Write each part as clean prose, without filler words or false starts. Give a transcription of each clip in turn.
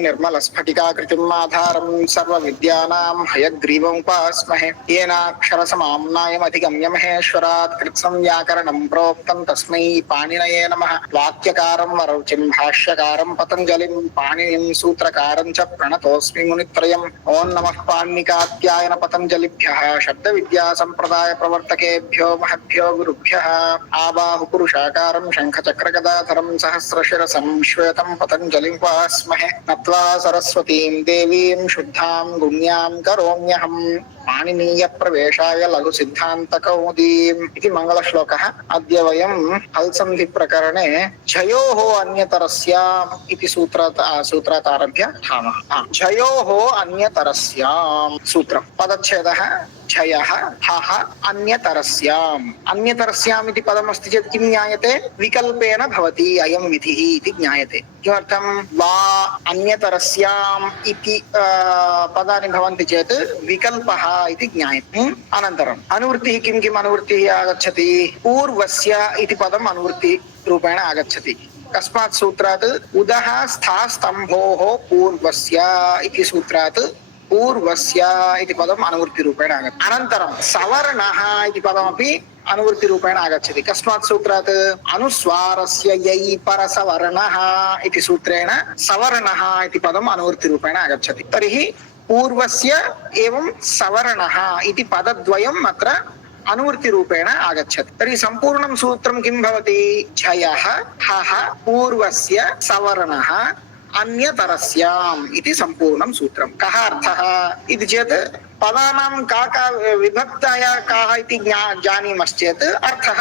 నిర్మల స్ఫటికాకృతిం ఆధారం సర్వ విద్యానాం హయగ్రీవముపాస్మహే ఏనాక్షర సమామ్నాయం అధిగమ్య మహేశ్వరాత్ కృత్సం వ్యాకరణం ప్రోక్తం తస్మై పాణినయే నమః వాక్యకారం వరౌచిం భాష్యకారం పతంజలిం పాణినిం సూత్రకారం చ ప్రణతోస్మి మునిత్రయం ఓం నమః పాణినికాత్యాయన పతంజలిభ్యః శబ్ద విద్యా సంప్రదాయ ప్రవర్తకేభ్యో మహభ్యో గురుభ్యః ఆబాహు పురుషాకారం శంఖ చక్ర గదాధరం సహస్రశిరసం శ్వేతం పతంజలిం ఉపాస్మహే నత్వా సరస్వతీం దేవీం శుద్ధాం గుణ్యాం కరోమ్యహం పాణినీయ ప్రవేశాయ లఘు సిద్ధాంత కౌముదీం ఇది మంగళ శ్లోకః. అద్య వయం హల్సంధి ప్రకరణే ఝయోః అన్యతరస్యాం ఇది సూత్రాత్ ఆరభ్య ధామః. ఝయోః అన్యతరస్యాం సూత్రం పదచ్ఛేదః ఝయః హః అన్యతరస్యాం. అన్యతరస్యాం ఇది పదమస్తి చేత్ కిం జ్ఞాయతే? వికల్పేన భవతి అయం విధిః ఇది జ్ఞాయతే. కిమర్థం? వా అన్యతరస్యాం ఇతి పదాని భవంతి చేత్ వికల్పః ఇది జ్ఞాయతే. అనంతరం అనువృత్తిः కిం కిం అనువృత్తిः ఆగచ్చతి? పూర్వస్య ఇతి పదం అనువృత్తి రూపేణ ఆగచ్చతి. కస్మాత్ సూత్రాత్? ఉదః స్థా స్తంభోః పూర్వస్య ఇతి సూత్రాత్ పూర్వస్య ఇతి పదం అనువృత్తి రూపేణ ఆగచ్చతి. అనంతరం సవర్ణః ఇతి పదమపి అనువృత్తి రూపేణ ఆగచ్చతి. కస్మాత్ సూత్రాత్? అనుస్వారస్య యై పరసవర్ణః ఇతి సూత్రేణ సవర్ణః ఇతి పదం అనువృత్తి రూపేణ ఆగచ్చతి. తర్హి పూర్వస్య ఏవం సవర్ణః ఇతి పదద్వయం అత్ర అనువృత్తి రూపేణ ఆగచ్చతి. తర్హి సంపూర్ణం సూత్రం కిం భవతి? ఝయః హః పూర్వస్య సవర్ణః అన్యతరస్యాం ఇది సంపూర్ణం సూత్రం. కః అర్థః ఇది చేత్ పదానాం కాకా విభక్తయ కాః ఇతి జానీమశ్చేత్ అర్థం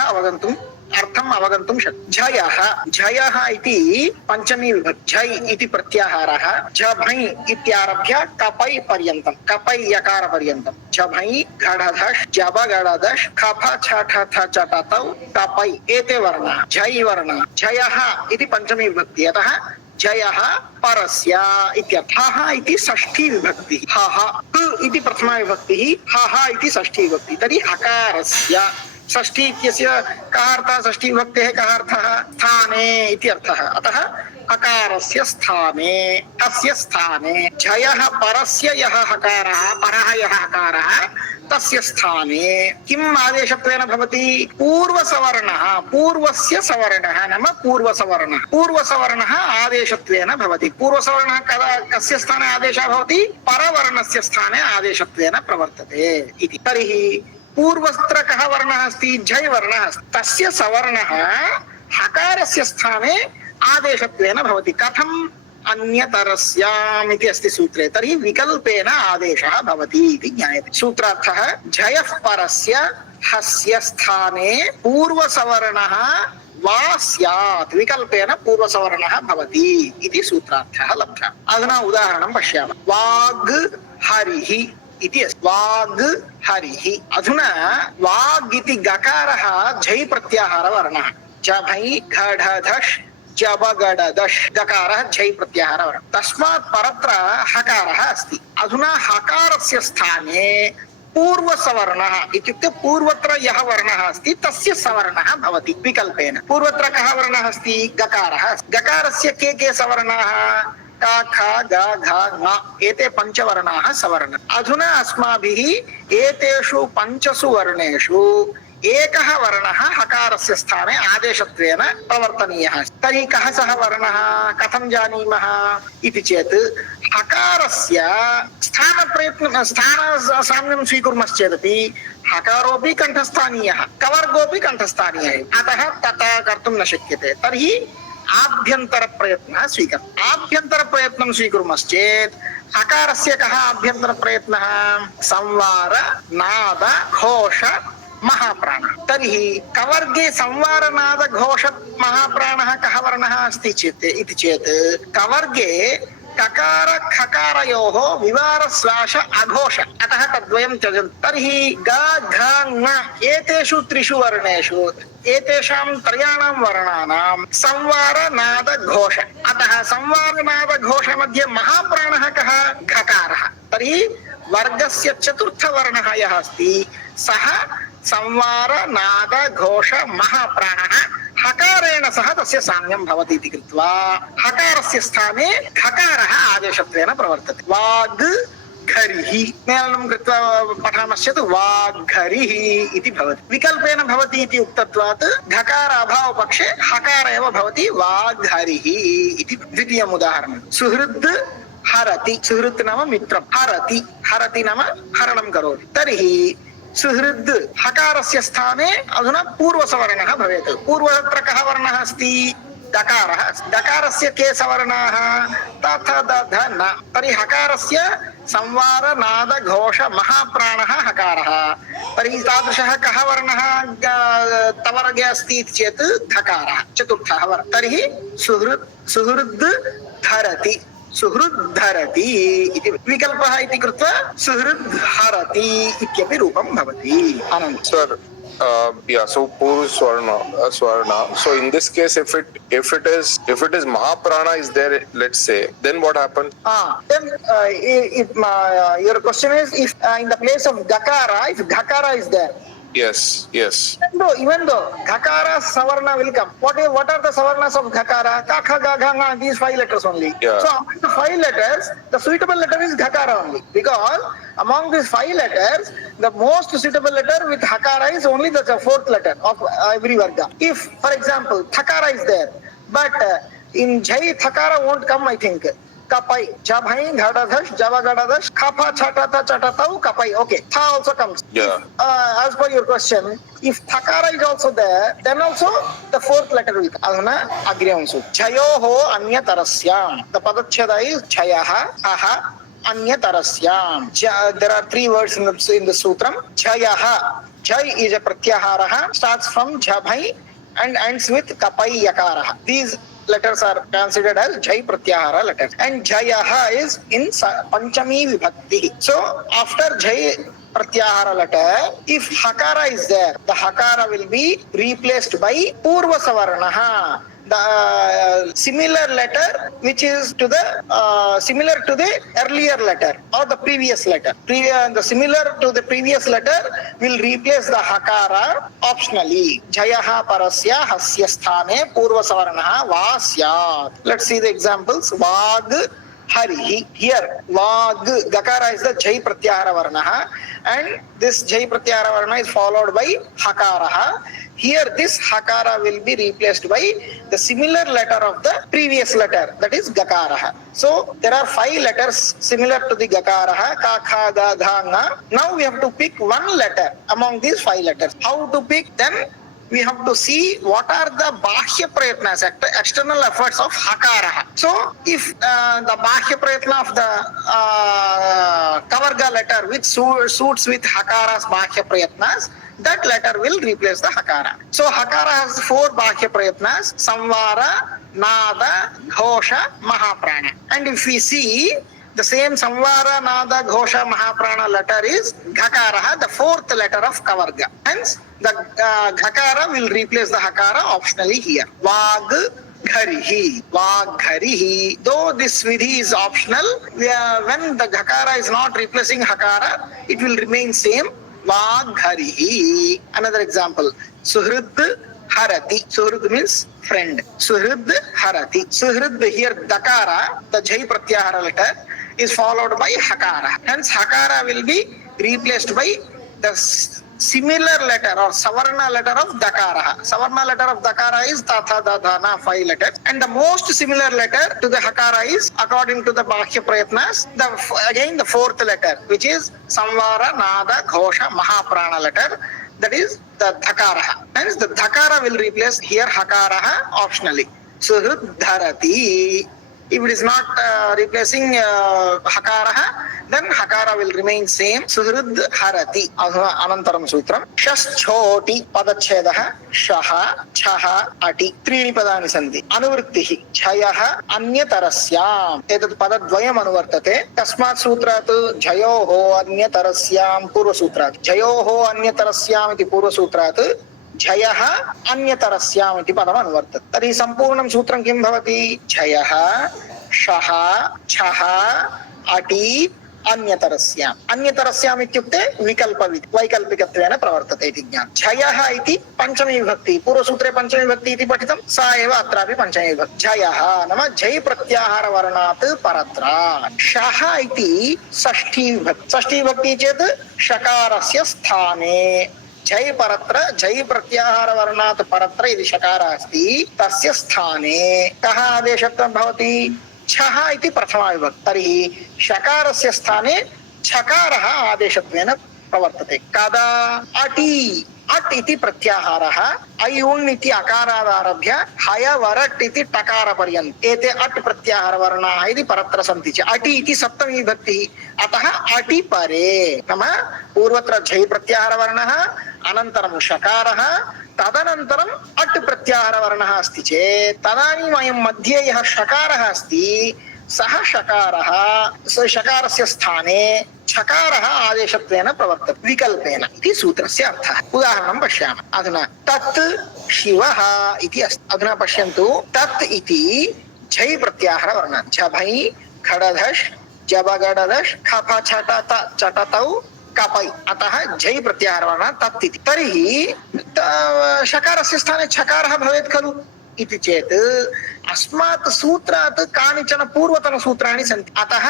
అవగంతుం శక్నుమः. ఝయః ఝయః ఇతి పంచమీ విభక్తి. ఝై ఇతి ప్రత్యాహారः. ఝభై ఇత్యారభ్య కపై పర్యంతం, కపై యకార పర్యంతం. ఝభై ఘఢధష్ జబ ఘఢధష్ ఖఫ ఛఠ థ చట తౌ కపై ఏతే వర్ణः ఝై వర్ణः. ఝయః ఇది పంచమీ విభక్తి. అతః జయః పరస్య ఇత్యర్థः इति षष्ठी विभक्ति. हः इति प्रथमा विभक्ति, हः इति षष्ठी विभक्ति. तर्हि हकारस्य षष्ठी इत्यस्य कः अर्थः? षष्ठी विभक्तेः कः अर्थः? स्थाने इति अर्थः. अतः हकारस्य स्थाने, तस्य स्थाने जयः परस्य यः हकारः, परः यः हकारः तस्य स्थाने किम् आदेशत्वेन भवति? पूर्वसवर्णः, पूर्वस्य सवर्णः नाम पूर्वसवर्णः. पूर्वसवर्णः आदेशत्वेन भवति. पूर्वसवर्णः कस्य स्थाने आदेशः भवति? परवर्णस्य स्थाने आदेशत्वेन प्रवर्तते इति. तर्हि पूर्वत्र कः वर्णः अस्ति? झै वर्णः अस्ति. तस्य सवर्णः हकारस्य स्थाने आदेशत्वेन भवति. कथम्? अन्यतरस्याम् इति अस्ति सूत्रे. तर्हि विकल्पेन आदेशः भवति इति ज्ञायते. सूत्रार्थः झयः परस्य हस्य स्थाने पूर्वसवर्णः वा स्यात्, विकल्पेन पूर्वसवर्णः भवति इति सूत्रार्थः लब्धः. अधुना उदाहरणं पश्यामः. वाग् हरिः इति अस्ति. वाग् हरिः. अधुना वाग् इति गकारः झै प्रत्याहार वर्णः. झभै घढधष् जबगडदश् गकारः झै प्रत्याहार वर्णः. तस्मात् परत्र हकारः अस्ति. अधुना हकारस्य स्थाने पूर्वसवर्णः इत्युक्ते पूर्वत्र यः वर्णः अस्ति तस्य सवर्णः भवति विकल्पेन. पूर्वत्र कः वर्णः अस्ति? गकारः. गकारस्य के सवर्णाः? क ख ग घ ङ एते पञ्चवर्णाः सवर्णाः. अधुना अस्माभिः एतेषु पञ्चसु वर्णेषु एकः वर्णः हकारस्य स्थाने आदेशत्वेन प्रवर्तनीयः. तर्हि कः सः वर्णः? कथं जानीमः इति चेत् हकारस्य स्थानसाम्यं स्वीकुर्मश्चेदपि हकारोऽपि कण्ठस्थानीयः, कवर्गोऽपि कण्ठस्थानीयः. अतः तथा कर्तुं न शक्यते. तर्हि आभ्यन्तरप्रयत्नः आभ्यन्तरप्रयत्नं स्वीकुर्मश्चेत् हकारस्य कः आभ्यन्तरप्रयत्नः? संवार नाद घोष महाप्राण. तर्हि कवर्गे संवारनाद घोष महाप्राणः कः वर्णः अस्ति चेत् इति चेत् कवर्गे ककार खकारयोः विवार स्लाश अघोष. अतः तद्वयं त्यजन्तु. तर्हि ग घ ङ एतेषु त्रिषु वर्णेषु एतेषां त्रयाणां वर्णानां संवारनाद घोष. अतः संवारनाद घोष मध्ये महाप्राणः कः? घकारः. तर्हि वर्गस्य चतुर्थवर्णः यः अस्ति सः संवार नाद घोष महाप्राणः हकारेण सह तस्य साम्यं भवति इति कृत्वा हकारस्य स्थाने घकारः आदेशत्वेन प्रवर्तते। वाग् घरिः मेलनं कृत्वा पठामश्चेत् वाग्घरिः इति भवति। विकल्पेन भवति इति उक्तत्वात् घकार अभावपक्षे हकार एव भवति वाग्घरिः इति। द्वितीयम् उदाहरणं सुहृद् हरति। सुहृत् नाम मित्रं, हरति हरति नाम हरणं करोति। तर्हि सुहृद् हकारस्य स्थाने अधुना पूर्वसवर्णः भवेत्। पूर्वत्र कः वर्णः अस्ति? दकारः। दकारस्य के सवर्णाः? त थ द ध न। तर्हि हकारस्य संवार नाद घोष महाप्राणः हकारः। तर्हि तादृशः कः वर्णः तवर्गे अस्ति इति चेत् धकारः, चतुर्थः वर्णः। तर्हि सुहृद् धरति, सुहृद्धरति इति विकल्पः इति कृत्वा सुहृद्धरति इत्यपि रूपं भवति। Sir, yeah. So Purva Swarna. So in this case, if it is Mahaprana is there, let's say, then what happened? Then your question is if in the place of Gakara, if Gakara is there. Yes. Even though Ghakara Savarna will come, what are the Savarnas of Ghakara? Ka, kha, ga, gha, nga, these 5 letters only. Yeah. So among the 5 letters, the suitable letter is Ghakara only. Because among these 5 letters, the most suitable letter with Hakara is only the 4th letter of every Varga. If, for example, Thakara is there, but in Jai Thakara won't come, I think. Kapai, Jabhai, Ghadadash, Java Gadadash, Kapha, Chatata, Chatatau, Kapai. Okay, Tha also comes. Yeah. If, as per your question, if Thakara is also there, then also the 4th letter will come. Adhuna, Agriyansu. Jayoho Anyatarasyam. The Padachada is Jayaha, Aha, Anyatarasyam. There are 3 words in the Sutram. Jayaha. Jai is a Pratyaharaha, starts from Jabhai and ends with Kapai Yakaraha. These letters are considered as Jai Pratyahara letters. And Jayaha is in Panchami Vibhakti. So after Jai Pratyahara letter, if Hakara is there, the Hakara will be replaced by Purva Savarnaha. The similar letter which is to the similar to the earlier letter or the previous letter. The similar to the previous letter will replace the Hakara optionally. Jayaha parasya hasya sthane purva savarnaha va syat. Let's see the examples. Vag Harihi. Here, Vag, Gakara is the Jai Pratyahara Varnaha, and this Jai Pratyahara Varna is followed by Hakaraha. Here, this Hakara will be replaced by the similar letter of the previous letter, that is Gakaraha. So, there are 5 letters similar to the Gakaraha, Ka, Kha, Ga, Gha, Nga. Now, we have to pick one letter among these 5 letters. How to pick? Then, we have to see what are the Bahya Prayatnas, external efforts of Hakaraha. So, if the Bahya Prayatna of the Kavarga letter which suits with Hakara's Bahya Prayatnas, that letter will replace the Hakara. So, Hakara has 4 Bahya Prayatnas, Samvara, Nada, Ghosha, Mahaprana. And if we see, the same Samvara, Nada, Ghosha, Mahaprana letter is Ghakaraha, the 4th letter of Kavarga. Hence, the Ghakara will replace the Hakara optionally here. Vag Gharihi. Vag Gharihi. Though this Vidhi is optional, when the Ghakara is not replacing Hakara, it will remain same. Vag Gharihi. Another example. Suhrid Harati. Suhrid means friend. Suhrid Harati. Suhrid here Dakara, the Jai Pratyahara letter, is followed by Hakara. Hence Hakara will be replaced by the similar letter or Savarna letter of Dakaraha. Savarna letter of Dakara is Tatha, Dadhana, 5 letters. And the most similar letter to the Hakara is, according to the Bahya Prayatnas, again the 4th letter, which is Samvara, Nada, Ghosha, Mahaprana letter. That is the Dhakaraha. Hence the Dhakara will replace here Hakaraha optionally. Suhruddharati. If it is not replacing Hakaraha, then Hakara will remain same. Suhrud Harati. Anantaram Sutram. Shaschoti Padachedaha Shaha Chaha Ati. Trini Padani Sandhi. Anuvrittihi Chayaha Anyatarasyam. Etat Padadvayam Anuvartate. Tasmat Sutratu Jayoho Anyatarasyam Purva Sutrat. Jayoho Anyatarasyam iti Purva Sutrat. Jayaha Anyatarasyam iti padam anuvartate. Tari sampurnam sutram kim bhavati? Jayaha Shaha Chaha Ati अन्यतरस्याम् इत्युक्ते वैकल्पिकत्वेन प्रवर्तते इति ज्ञानं। झयः इति पञ्चमी विभक्ति, पूर्वसूत्रे पञ्चमी विभक्ति इति पठितं, सा एव अत्रापि पञ्चमी विभक्ति। झयः नाम झै प्रत्याहार वर्णात् परत्र। शः इति षष्ठी विभक्ति चेत् शकारस्य स्थाने झै परत्र, झै प्रत्याहार वर्णात् परत्र इति शकारः अस्ति, तस्य स्थाने कः आदेशः भवति? छः इति प्रथमा विभक्ति। तर्हि शकारस्य स्थाने छकारः आदेशत्वेन प्रवर्तते। कदा? अटि, अट् इति प्रत्याहारः अयुण् इति अकारादारभ्य हयवरट् इति टकारपर्यन्तं एते अट् प्रत्याहार वर्णाः इति परत्र सन्ति च। अटि इति सप्तमी विभक्तिः, अतः अटि परे नाम पूर्वत्र झै प्रत्याहार वर्णः, अनन्तरं शकारः, तदनन्तरम् अट् प्रत्याहार वर्णः अस्ति चेत् तदानीम् अयं मध्ये यः शकारः अस्ति सः शकारः शकारस्य स्थाने छकारः आदेशत्वेन प्रवर्तते विकल्पेन इति सूत्रस्य अर्थः। उदाहरणं पश्यामः। अधुना तत् शिवः इति अस्ति। अधुना पश्यन्तु, तत् इति झै प्रत्याहार वर्णः, झभै खडधश् जबगडधश् खफ छटत चटतौ कपै, अतः झै प्रत्याहार वर्णः तत् इति। तर्हि शकारस्य स्थाने छकारः भवेत् खलु इति चेत् अस्मात् सूत्रात् कानिचन पूर्वतनसूत्राणि सन्ति, अतः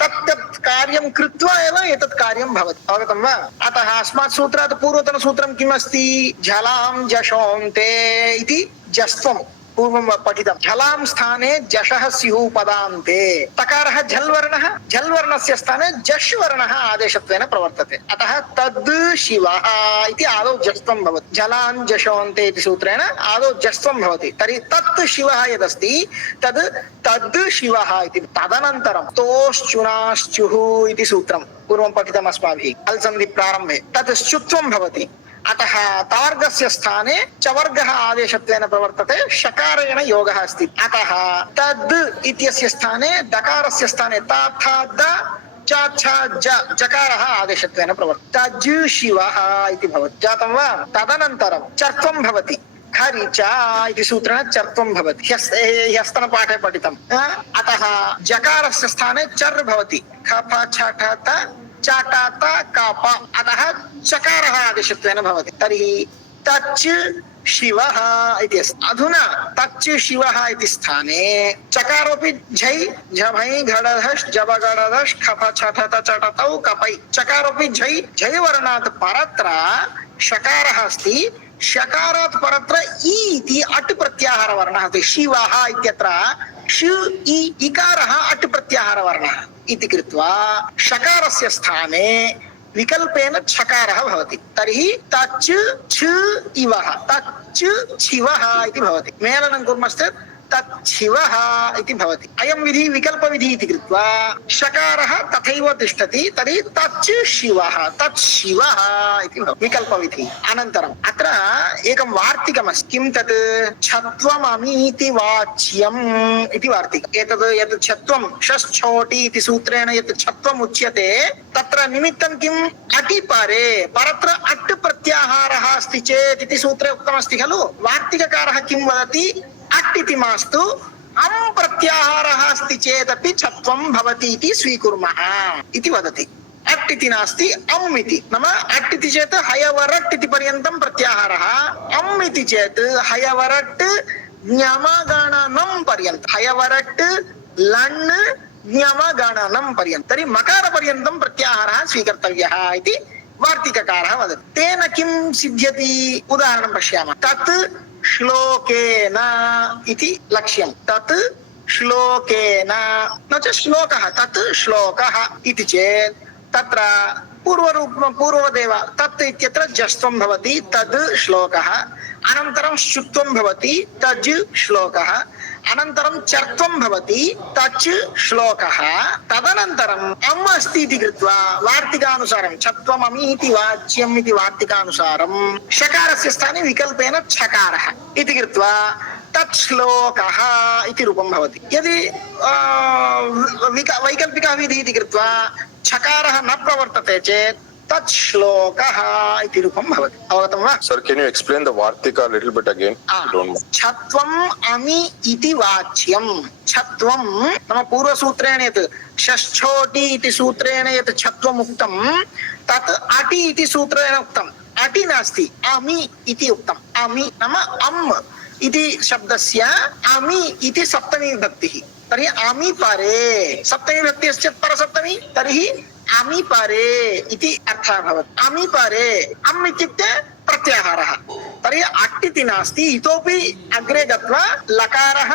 तत् कार्यं कृत्वा एव एतत् कार्यं भवति। अवगतं वा? अतः अस्मात् सूत्रात् पूर्वतनसूत्रं किम् अस्ति? झलां जशोन्ते इति जस्त्वं पूर्वं पठितं। झलां स्थाने जशः स्युः पदान्ते। तकारः झल् वर्णः, झल् वर्णस्य स्थाने जश् वर्णः आदेशत्वेन प्रवर्तते, अतः तद् शिवः इति आदौ जस्त्वं भवति। झलां जशोन्ते इति सूत्रेण आदौ जस्त्वं भवति। तर्हि तत् शिवः यदस्ति तद् शिवः इति। तदनन्तरं तोश्चुनाश्चुः इति सूत्रं पूर्वं पठितम् अस्माभिः अल् सन्धि प्रारम्भे, तत् श्चुत्वं भवति, अतः तवर्गस्य स्थाने चवर्गः आदेशत्वेन प्रवर्तते, शकारेण योगः अस्ति, अतः तद् इत्यस्य स्थाने दकारस्य स्थाने ता था द च छ ज जकारः आदेशत्वेन प्रवर्तते, तज् शिवः इति भवति। जातं वा? तदनन्तरं चर्त्वं भवति, खरिचा इति सूत्रेण चर्त्वं भवति, ह्यस्तनपाठे पठितम्। अतः जकारस्य स्थाने चर् भवति, खफ छठ चाटात काप, अतः चकारः आदेशत्वेन भवति। तर्हि तच् शिवः इति अस्ति। अधुना तच् शिवः इति स्थाने चकारोऽपि झै झभै घडधश् जबगडधश् खफ छठत चटतौ कपै, चकारोऽपि झै वर्णात् परत्र शकारः अस्ति, शकारात् परत्र इ इति अट् प्रत्याहार वर्णः अस्ति। शिवः इत्यत्र श इ इकारः अट् प्रत्याहार वर्णः इति कृत्वा शकारस्य स्थाने विकल्पेन छकारः भवति। तर्हि तच् छ इवः, तच् छिवः इति भवति। मेलनं कुर्मश्चेत् तच्छिवः इति भवति। अयं विधिः विकल्पविधिः इति कृत्वा शकारः तथैव तिष्ठति, तर्हि तच् शिवः, तत् शिवः इति भवति विकल्पविधिः। अनन्तरम् अत्र एकं वार्तिकमस्ति। किं तत्? छत्वममीति वाच्यम् इति वार्तिकम्। एतद् यत् छत्वं षष्ठोटि इति सूत्रेण यत् छत्वम् उच्यते, तत्र निमित्तं किम्? अटि परे, परत्र अट् प्रत्याहारः अस्ति चेत् इति सूत्रे उक्तमस्ति खलु। वार्तिककारः किं वदति? अट् इति मास्तु, अम् प्रत्याहारः अस्ति चेदपि छत्वं भवति इति स्वीकुर्मः इति वदति। अट् इति नास्ति, अम् इति। नाम अट् इति चेत् हयवरट् इति पर्यन्तं प्रत्याहारः, अम् इति चेत् हयवरट् ञमगणनं पर्यन्तं, हयवरट् लण् ञमगणनं पर्यन्तं, तर्हि मकारपर्यन्तं प्रत्याहारः स्वीकर्तव्यः इति वार्तिककारः वदति। तेन किं सिद्ध्यति? उदाहरणं पश्यामः। तत् श्लोकेन इति लक्ष्यं, तत् श्लोकेन न च श्लोकः, तत् श्लोकः इति चेत् तत्र पूर्वदेव तत् इत्यत्र जस्त्वं भवति, तद् श्लोकः, अनन्तरं शुत्वं भवति, तज् श्लोकः, अनन्तरं चर्त्वं भवति, तच् श्लोकः, तदनन्तरम् अम् अस्ति इति कृत्वा वार्तिकानुसारं छत्वममीति वाच्यम् इति वार्तिकानुसारं शकारस्य स्थाने विकल्पेन छकारः इति कृत्वा तत् श्लोकः इति रूपं भवति। यदि वैकल्पिकः विधिः इति कृत्वा छकारः न प्रवर्तते चेत् तत् श्लोकः इति रूपं भवति। अवगतं वा? Sir, can you explain the Vartika a little bit again? Don't mind. छत्वम् अमि इति वाच्यम्। छत्वं नाम पूर्वसूत्रेण यत् षष्ठोटि इति सूत्रेण यत् छत्वम् उक्तं तत् अटि इति सूत्रेण उक्तम्। अटि नास्ति, अमि इति उक्तम्। अमि नाम अम् इति शब्दस्य अमि इति सप्तमी विभक्तिः। तर्हि अमि परे सप्तमी विभक्ति अस्ति चेत् परसप्तमी, तर्हि अमि परे इति अर्थः भवति। अमि परे अम् इत्युक्ते प्रत्याहारः। तर्हि अट् इति नास्ति, इतोपि अग्रे गत्वा लकारः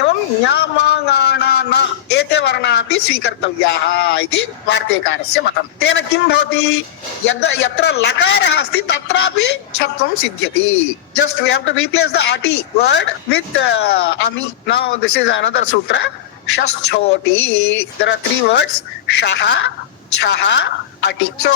एवं ञमाङाण एते वर्णाः अपि स्वीकर्तव्याः इति वार्तिककारस्य मतं। तेन किं भवति, यत्र लकारः अस्ति तत्रापि छत्वं सिद्ध्यति। Just we have to replace the अटि वर्ड विथ अमि। Now this is another sutra, षष्ठोटि। देयर आर 3 words, शः छः अटि। So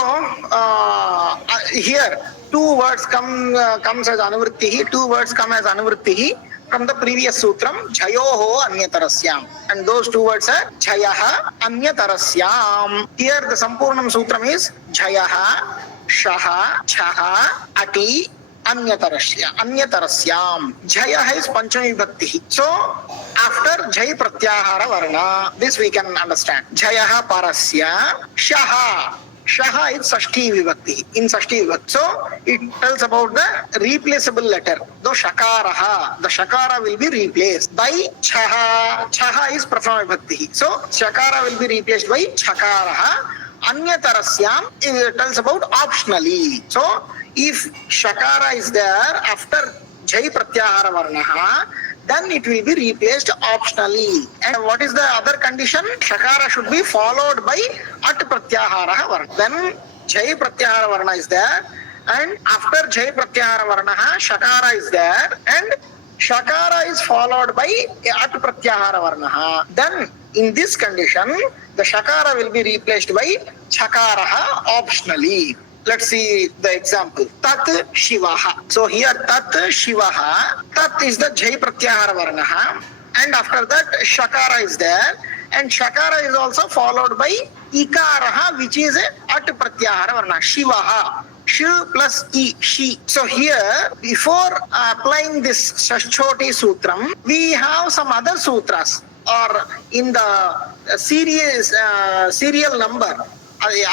here 2 words comes as anuvrittihi, 2 words come as anuvrittihi from the previous sutram, jhayoho anyatarasyam, and those 2 words are jhayaha anyatarasyam. Here the sampurnam sutram is jhayaha shaha chaha ati anyatarasyam. Jhayah is panchami vibhakti. So after jhay pratyahara varna, this we can understand. Jhayah parasya shaha. Shaha is Sashti Vibhakti. In Sashti Vibhakti. So it tells about the replaceable letter. Though Shakaraha, the Shakara will be replaced by Chaha. Chaha is Prathama Vibhakti. So Shakara will be replaced by Chakaraha. Anyatarasyam, it tells about optionally. So if Shakara is there after Jai Pratyahara Varnaha, then it will be replaced optionally. And what is the other condition? Shakara should be followed by At Pratyahara Varna. Then Jai Pratyahara Varna is there, and after Jai Pratyahara Varna, Shakara is there, and Shakara is followed by At Pratyahara Varna. Then in this condition, the Shakara will be replaced by Chakaraha optionally. Let's see the example. Tat Shivaha. So here Tat Shivaha. Tat is the Jai Pratyahara Varnaha, and after that Shakara is there, and Shakara is also followed by Ikaraha, which is a At Pratyahara Varna. Shivaha. Sh plus E, she. So here, before applying this Shashchoti Sutram, we have some other sutras, or in the serial number.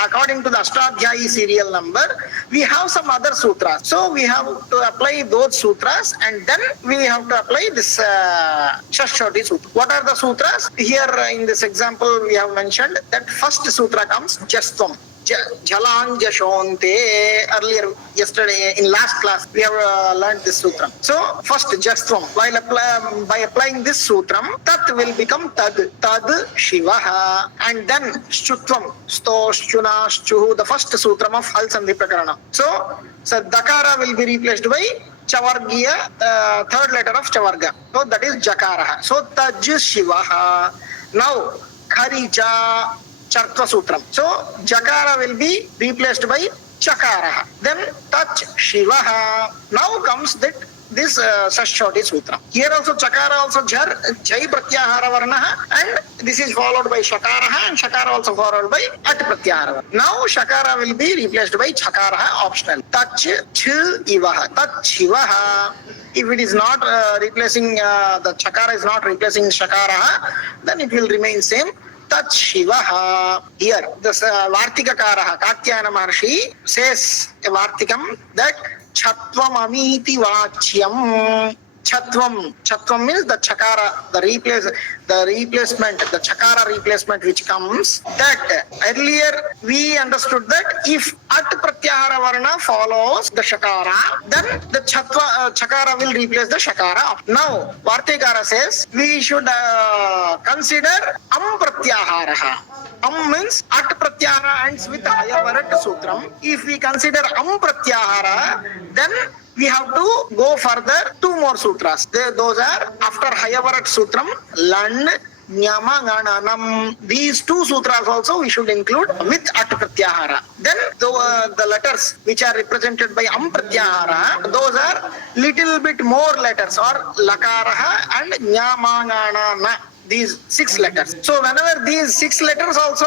According to the Ashtadhyayi serial number, we have some other sutras. So we have to apply those sutras, and then we have to apply this Shashchoti Sutra. What are the sutras? Here in this example, we have mentioned that first sutra comes Jastvam. Jalanjashonte. Earlier, yesterday, in last class, we have learned this sutram. So, first Jastvam. By applying this sutram, Tat will become Tad. Tad Shivaha. And then Shutvam. Sto, Shchuna, Shchuhu. The first sutram of Hal Sandhi Prakarana. So Dakara will be replaced by Chavargya, third letter of Chavarga. So, that is Jakaraha. So, Taj Shivaha. Now, Kharija. Chartva Sutram. So Jakara will be replaced by Chakaraha. Then Tach Shivaha. Now comes this Shashchoti Sutra. Here also Chakara also Jai Pratyahara Varnaha, and this is followed by Shakaraha, and Shakara also followed by At Pratyahara. Now Shakara will be replaced by Chakaraha optional. Tach Ivaha. Tach Shivaha. If it is not replacing, the Chakara is not replacing Shakaraha, then it will remain same. Tat Shivaha. Here, this Vartikakaraha, Katyayana Maharshi says a Vartikam that Chatvam Amiti Vachyam. Chatvam means the Chakara, the replacement, the Chakara replacement which comes. That earlier we understood that if At Pratyahara Varna follows the Shakara, then the Chakara will replace the Shakara. Now, Vartikara says we should consider Am Pratyahara. Am means At Pratyahara ends with Hayavarat Sutram. If we consider Am Pratyahara, then we have to go further 2 more sutras. Those are after Hayavarat Sutram, Lan, Nyama, Gananam. These 2 sutras also we should include with At Pratyahara. Then the letters which are represented by Am Pratyahara, those are little bit more letters, or Lakaraha and Nyama, Ganana. these 6 letters. So whenever these 6 letters also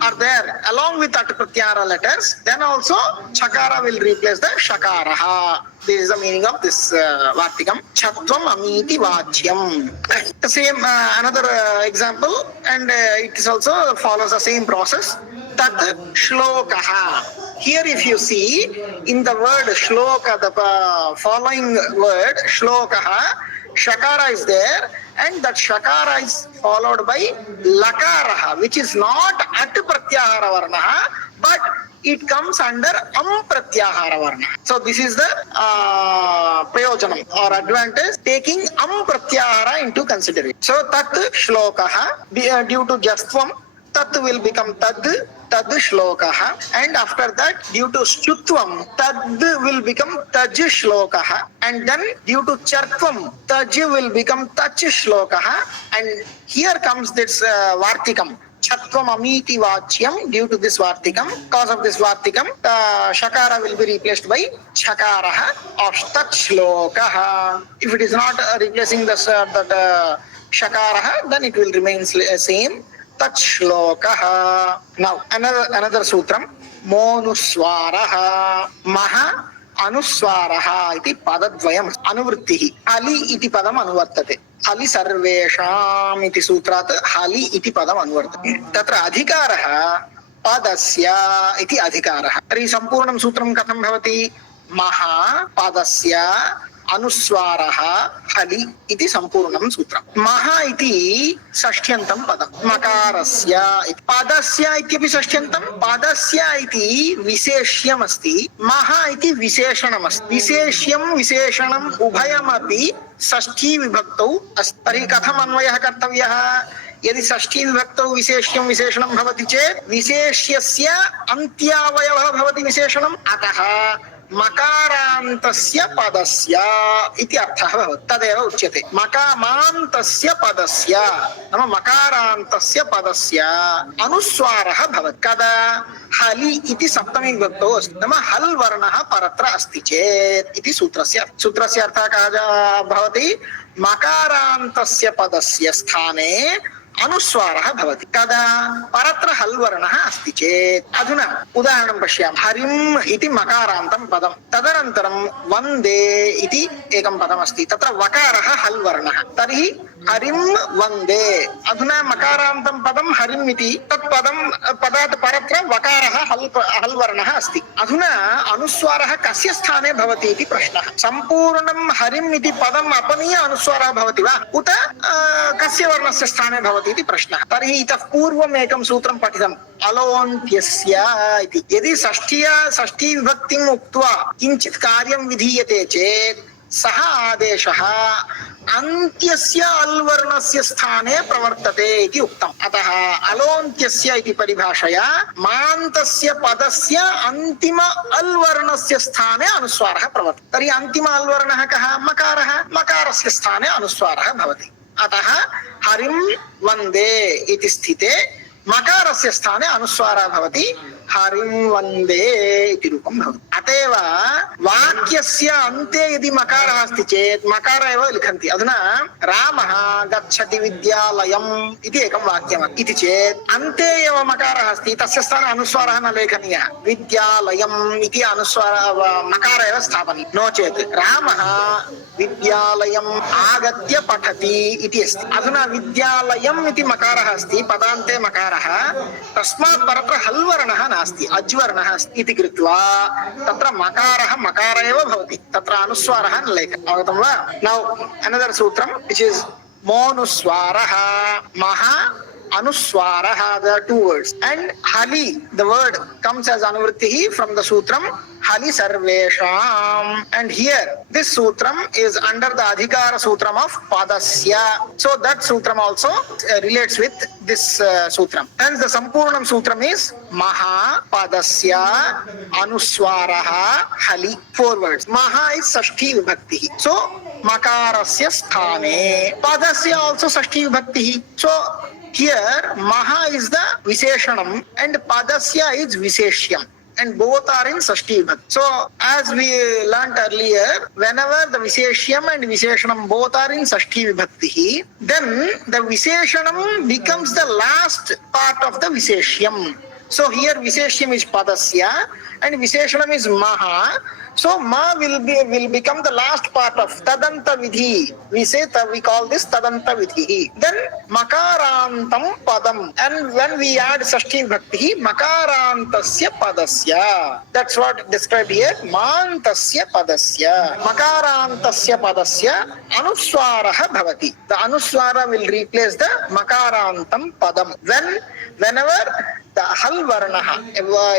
are there along with At Pratyahara letters, then also Chakara will replace the Shakaraha. This is the meaning of this Vartikam. Chatvam amiti vachyam. The same another example, and it is also follows the same process. Tat shlokaha. Here if you see in the word shloka, the following word shlokaha, Shakara is there, and that Shakara is followed by Lakaraha, which is not At Pratyahara Varnaha, but it comes under Pratyahara Varna. So this is the prayojanam or advantage, taking Pratyahara into consideration. So Tat Shlokaha, due to Jastvam, Tat will become Tad Shlokaha, and after that due to Stutvam, Tad will become Taj Shlokaha, and then due to Chartvam, Taj will become Tach Shlokaha, and here comes this Vartikam. Chatvam amiti vachyam, due to this Vartikam, cause of this Vartikam, Shakara will be replaced by Chakaraha or Tat Shlokaha. If it is not replacing the Shakaraha, then it will remain same. Tat Shlokaha. Now another sutram, Monuswaraha. Maha Anuswaraha iti padadvayam anuvrittihi. Ali iti padam anuvartate. Ali sarvesham iti sutrat hali iti padam anuvartate. Tatra adhikarah padasya iti adhikarah. Tari sampurnam sutram katham bhavati? Maha padasya अनुस्वारः हलि इति संपूर्णं सूत्रम्. महा इति षष्ठ्यन्तं पदम्. मकारस्य इति पदस्य इत्यपि षष्ठ्यन्तं. पदस्य इति विशेष्यम् अस्ति. महा इति विशेषणम् अस्ति. विशेष्यं विशेषणम् उभयमपि षष्ठी विभक्तौ अस्ति. तर्हि कथम् अन्वयः कर्तव्यः? यदि षष्ठी विभक्तौ विशेष्यं विशेषणं भवति चेत् विशेष्यस्य अन्त्यावयवः भवति विशेषणम्. अतः मकारान्तस्य पदस्य इति अर्थः भवति. तदेव उच्यते मकामान्तस्य पदस्य, नाम मकारान्तस्य पदस्य अनुस्वारः भवति. कदा? हलि इति सप्तमी विभक्तौ अस्ति, नाम हल् वर्णः परत्र अस्ति चेत् इति सूत्रस्य अर्थः कः भवति? मकारान्तस्य पदस्य स्थाने अनुस्वारः भवति. कदा? परत्र हल् वर्णः अस्ति चेत्. अधुना उदाहरणं पश्यामः. हरिम् इति मकारान्तं पदं, तदनन्तरं वन्दे इति एकं पदमस्ति, तत्र वकारः हल् वर्णः. तर्हि हरिं वन्दे. अधुना मकारान्तं पदं हरिम् इति, तत् पदात् परत्र वकारः हल् वर्णः अस्ति. अधुना अनुस्वारः कस्य स्थाने भवति इति प्रश्नः. सम्पूर्णं हरिम् इति पदम् अपनीय अनुस्वारः भवति वा, उत कस्य वर्णस्य स्थाने भवति इति प्रश्नः. तर्हि इतः पूर्वम् एकं सूत्रं पठितम्, अलोन्त्यस्य इति. यदि षष्ठी विभक्तिम् उक्त्वा किञ्चित् कार्यं विधीयते चेत् सः आदेशः अन्त्यस्य अल्वर्णस्य स्थाने प्रवर्तते इति उक्तम्. अतः अलोन्त्यस्य इति परिभाषया मान्तस्य पदस्य अन्तिम अल्वर्णस्य स्थाने अनुस्वारः प्रवर्तते. तर्हि अन्तिम अल्वर्णः कः? मकारः. मकारस्य स्थाने अनुस्वारः भवति. अतः हरिं वन्दे इति स्थिते मकारस्य स्थाने अनुस्वारः भवति, हरिं वन्दे इति रूपं भवति. अतएव वाक्यस्य अन्ते यदि मकारः अस्ति चेत् मकार एव लिखन्ति. अधुना रामः गच्छति विद्यालयम् इति एकं वाक्यम् इति चेत् अन्ते एव मकारः अस्ति, तस्य स्थाने अनुस्वारः न लेखनीयः. विद्यालयम् इति मकार एव स्थापनीयः. नो चेत् रामः विद्यालयम् आगत्य पठति इति अस्ति. अधुना विद्यालयम् इति मकारः अस्ति, पदान्ते मकारः, तस्मात् परत्र हल् वर्णः नास्ति, अज्वर्णः अस्ति इति कृत्वा तत्र मकारः मकार एव भवति, तत्र अनुस्वारः न लेखनीयः. अवगतं वा? नौ अनदर सूत्रं which is मोनुस्वारः. महा Anuswaraha, there are two words, and Hali, the word comes as Anuvrittihi from the Sutram Hali Sarvesham, and here this Sutram is under the Adhikara Sutram of Padasya, so that Sutram also relates with this Sutram. Hence the Sampurnam Sutram is Maha Padasya Anuswaraha Hali, 4 words. Maha is Sashti Vibhakti, so Makarasya Sthane. Padasya also Sashti Vibhakti, so here Maha is the Visheshanam and Padasya is Visheshyam. and both are in Sashti Vibhakti. So as we learnt earlier, whenever the Visheshyam and Visheshanam both are in Sashti Vibhakti, then the Visheshanam becomes the last part of the Visheshyam. So here Visheshyam is Padasya and Visheshanam is Maha. So Ma will become the last part of Tadanta Vidhi. We call this Tadanta Vidhi. Then Makarantam Padam. And when we add Sashti Bhakti, Makarantasya Padasya. That's what described here. Mantasya Padasya. Makarantasya Padasya Anuswaraha Bhavati. The Anuswara will replace the Makarantam Padam. Whenever the hal varnaha,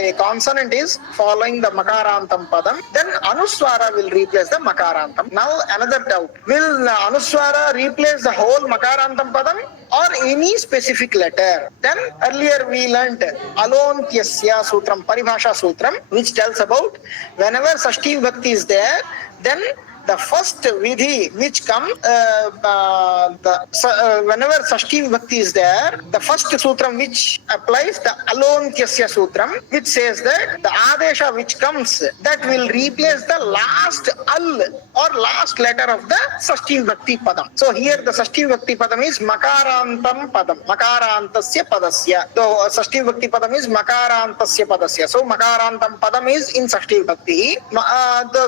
a consonant is following the makarantam padam, then anuswara will replace the makarantam. Now another doubt, will anuswara replace the whole makarantam padam or any specific letter? Then earlier we learnt alontyasya sutram, paribhasha sutram, which tells about whenever Sashti Vibhakti is there, then the first vidhi which comes, whenever Sashti Vibhakti is there, the first sutram which applies, the alontyasya sutram, which says that the adesha which comes, that will replace the last al or last letter of the Sashti Vibhakti padam. So here the Sashti Vibhakti padam is makarantam padam, makarantasya padasya. So Sashti Vibhakti padam is makarantasya padasya. So makarantam padam is in Sashti Vibhakti.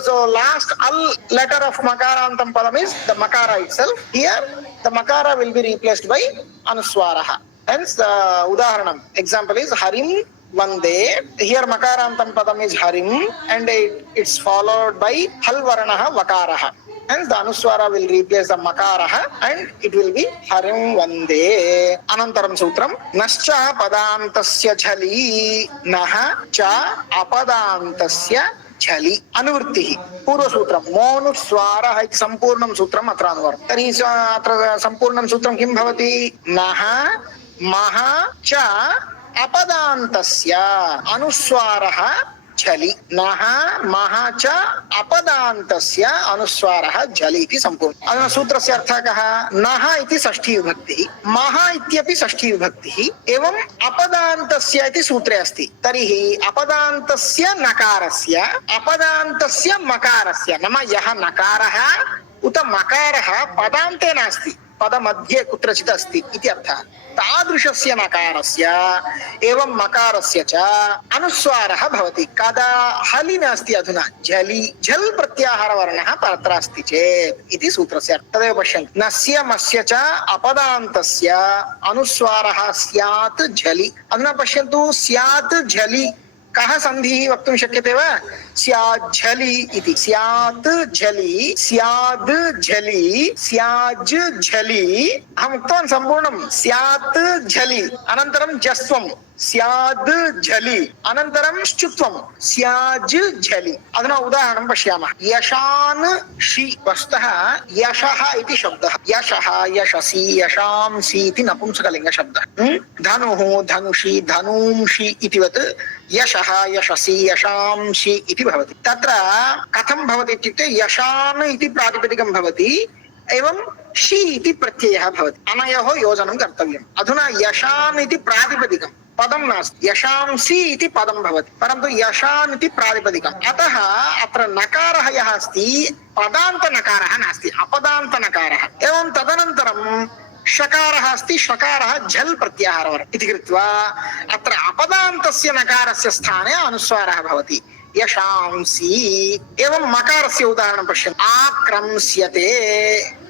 So last al letter of makarantam padam is the makara itself. Here the makara will be replaced by anuswaraha. Hence the udaharanam example is Harim Vande. Here makarantam padam is Harim and it's followed by hal varnaha vakaraha. Hence the anuswara will replace the makaraha and it will be Harim Vande. Anantaram sutram. Nascha padantasya jhali naha cha apadantasya झलि अनुवृत्तिः पूर्वसूत्रं मोनुस्वारः इति सम्पूर्णं सूत्रम् अत्र अनुवर्तते. तर्हि अत्र सम्पूर्णं सूत्रं किं भवति? नः मः च अपदान्तस्य अनुस्वारः झलि. नः मः च अपदान्तस्य अनुस्वारः झलि इति सम्पूर्णम्. अधुना सूत्रस्य अर्थः कः? नः इति षष्ठी विभक्तिः, मः इत्यपि षष्ठी विभक्तिः, एवं अपदान्तस्य इति सूत्रे अस्ति. तर्हि अपदान्तस्य नकारस्य अपदान्तस्य मकारस्य, नाम यः नकारः उत मकारः पदान्ते नास्ति, पदमध्ये कुत्रचित् अस्ति इति अर्थः. तादृशस्य नकारस्य एवं मकारस्य च अनुस्वारः भवति. कदा? हलि नास्ति, अधुना झलि, झल् प्रत्याहारवर्णः तत्र अस्ति चेत् इति सूत्रस्य अर्थः. तदेव पश्यन्तु. नस्य मस्य च अपदान्तस्य अनुस्वारः स्यात् झलि. अधुना पश्यन्तु, स्यात् झलि कः सन्धिः वक्तुं शक्यते वा? स्याज्झलि इति. स्यात् झलि, स्याद् झलि, स्याज् झलि. अहम् उक्तवान् सम्पूर्णं. स्यात् झलि अनन्तरं जस्त्वं स्याद् झलि अनन्तरं श्चुत्वं स्याज् झलि. अधुना उदाहरणं पश्यामः. यशान् षि. वस्तुतः यशः इति शब्दः, यशः, यशसि, यशांसि इति नपुंसकलिङ्गशब्दः. धनुः, धनुषि, धनूंषि इतिवत् यशः, यशसि, यशांसि इति भवति. तत्र कथं भवति इत्युक्ते यशान् इति प्रातिपदिकं भवति, एवं षि इति प्रत्ययः भवति. अनयोः योजनं कर्तव्यम्. अधुना यशान् इति प्रातिपदिकं पदं नास्ति, यशांसि इति पदं भवति, परन्तु यशान् इति प्रातिपदिकम्. अतः अत्र नकारः यः अस्ति पदान्तनकारः नास्ति, अपदान्तनकारः. एवं तदनन्तरं षकारः अस्ति, षकारः झल् प्रत्याहारवर्णः इति कृत्वा अत्र अपदान्तस्य नकारस्य स्थाने अनुस्वारः भवति. यशांसि. एवं मकारस्य उदाहरणं पश्यन्तु. आक्रम्स्यते.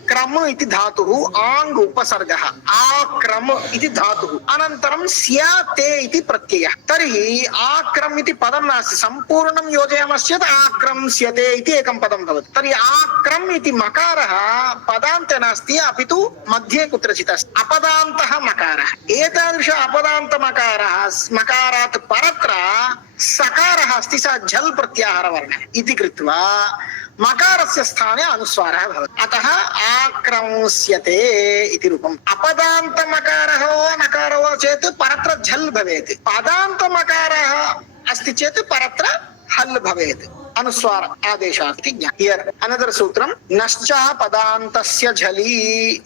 क्रम इति धातुः आङ् उपसर्गः, आक्रम इति धातुः, अनन्तरं स्याते इति प्रत्ययः. तर्हि आक्रम इति पदं नास्ति, सम्पूर्णं योजयामश्चेत् आक्रम्स्यते इति एकं पदं भवति. तर्हि आक्रम इति मकारः पदान्ते नास्ति, अपि तु मध्ये कुत्रचित् अस्ति, अपदान्तः मकारः. एतादृश अपदान्तमकारः मकारात् परत्र सकारः अस्ति, स झल् प्रत्याहारवर्णः इति कृत्वा मकारस्य स्थाने अनुस्वारः भवति. अतः आक्रम्स्यते इति रूपम्. अपदान्तमकारः वा नकारः वा चेत् परत्र झल् भवेत्, पदान्तमकारः अस्ति चेत् परत्र हल् भवेत्. अनुस्वार आदेशास्ति ज्ञातः. हियर अनदर सूत्रम नश्च पदान्तस्य झलि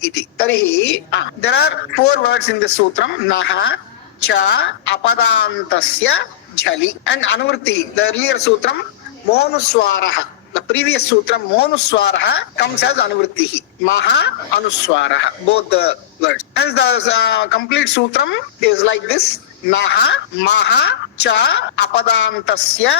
इति. तर्हि there are 4 words in this सूत्रम. नः च अपदान्तस्य Jali. And Anuvritti, the earlier sutram, Monuswaraha. The previous sutram, Monuswaraha, comes as Anuvrittihi. Maha, Anuswaraha. Both the words. Hence the complete sutram is like this. Naha, Maha, Cha, Apadantasya,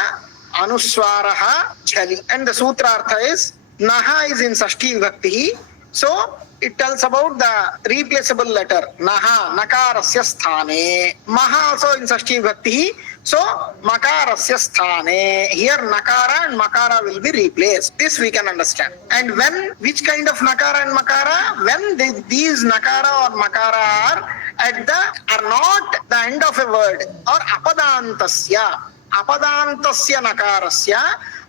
Anuswaraha, Jali. And the sutrartha is, Naha is in Sashti Vibhakti. So, it tells about the replaceable letter naha nakarasya sthane. Maha also in Sashti Vibhakti. So makarasya sthane. Here nakara and makara will be replaced. This we can understand. And when, which kind of nakara and makara? When these nakara or makara are not the end of a word or apadantasya. Apadantasya nakarasya,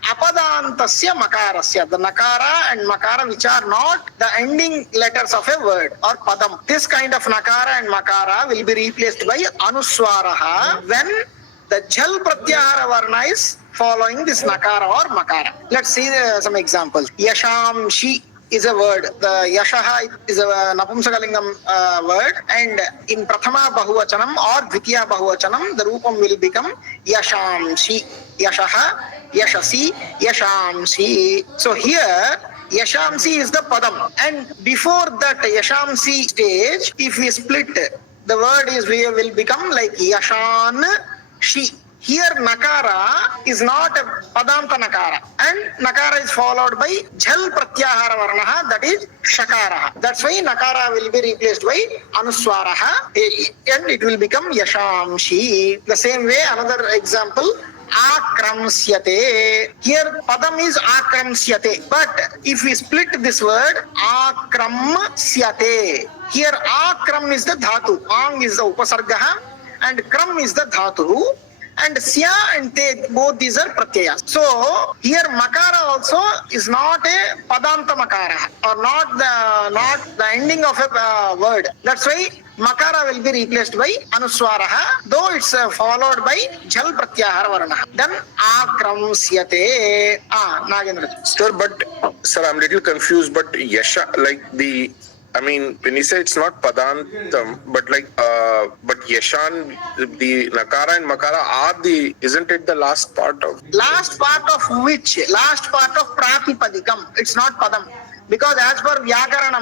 apadantasya makarasya. The nakara and makara which are not the ending letters of a word or padam. This kind of nakara and makara will be replaced by anuswaraha when the jal pratyahara varna is following this nakara or makara. Let's see some examples. Yashamshi is a word. The yashaha is a napumsakalingam word, and in prathama bahuvachanam or dvitiya bahuvachanam the rupam will become yashamshi. Yashaha, yashasi, yashamshi. So here yashamsi is the padam, and before that yashamsi stage, if we split, the word is will become like yashan shi. Here nakara is not a padanta nakara, and nakara is followed by jhal pratyahara varnaha, that is shakaraha. That's why nakara will be replaced by anuswaraha and it will become yashamshi. The same way, another example, akramsyate. Here padam is akramsyate, but if we split this word, akramsyate. Here akram is the dhatu, ang is the upasargaha and kram is the dhatu, and sya and te, both these are pratyayas. So here makara also is not a padanta makara or not the ending of a word. That's why makara will be replaced by anuswaraha, though it's followed by jal pratyahara varna. Then akramsyate. Nagendra. Sir, but sir, I'm little confused. But yasha, like the, I mean, when you say it's not padantam, but but yashan, the nakara and makara are the, isn't it the last part of? Last part of which? Last part of pratipadikam. It's not padam. Because as per Vyakarana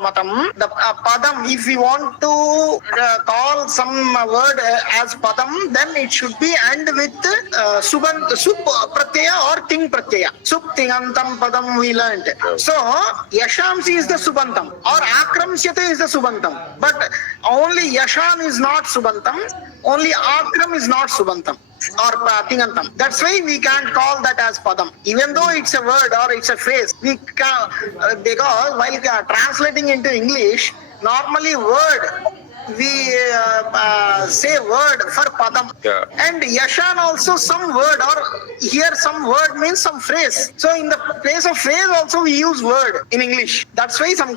matam, the padam, if we want to call some word as padam, then it should be end with sup pratyaya or ting pratyaya. Sup tingantam padam we learned. So yashamsi is the subantam or akramsyate is the subantam. But only yashan is not subantam, only akram is not subantam or tingantam. That's why we can't call that as padam, even though it's a word or it's a phrase. We can, because while translating into English, normally word we say word for padam, and yashan also some word, or here some word means some phrase. So in the place of phrase also we use word in English. That's why some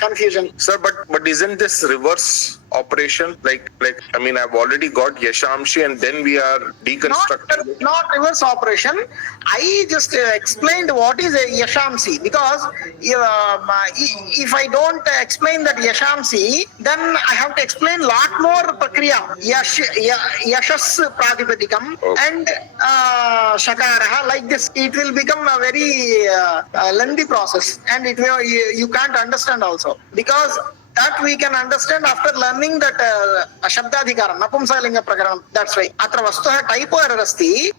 confusion. Sir, but isn't this reverse operation? Like I mean, I've already got yashamshi and then we are deconstructing. Not reverse operation. I just explained what is a yashamsi, because if I don't explain that yashamsi, then I have to explain lot more prakriya. Yashas pradipadikam and shakaraha, like this. It will become a very lengthy process, and it will, you can't understand also, because that we can understand after learning that shabdadhikaram, napumsakalinga prakaranam. That's why. Atra vastuha typo error asti.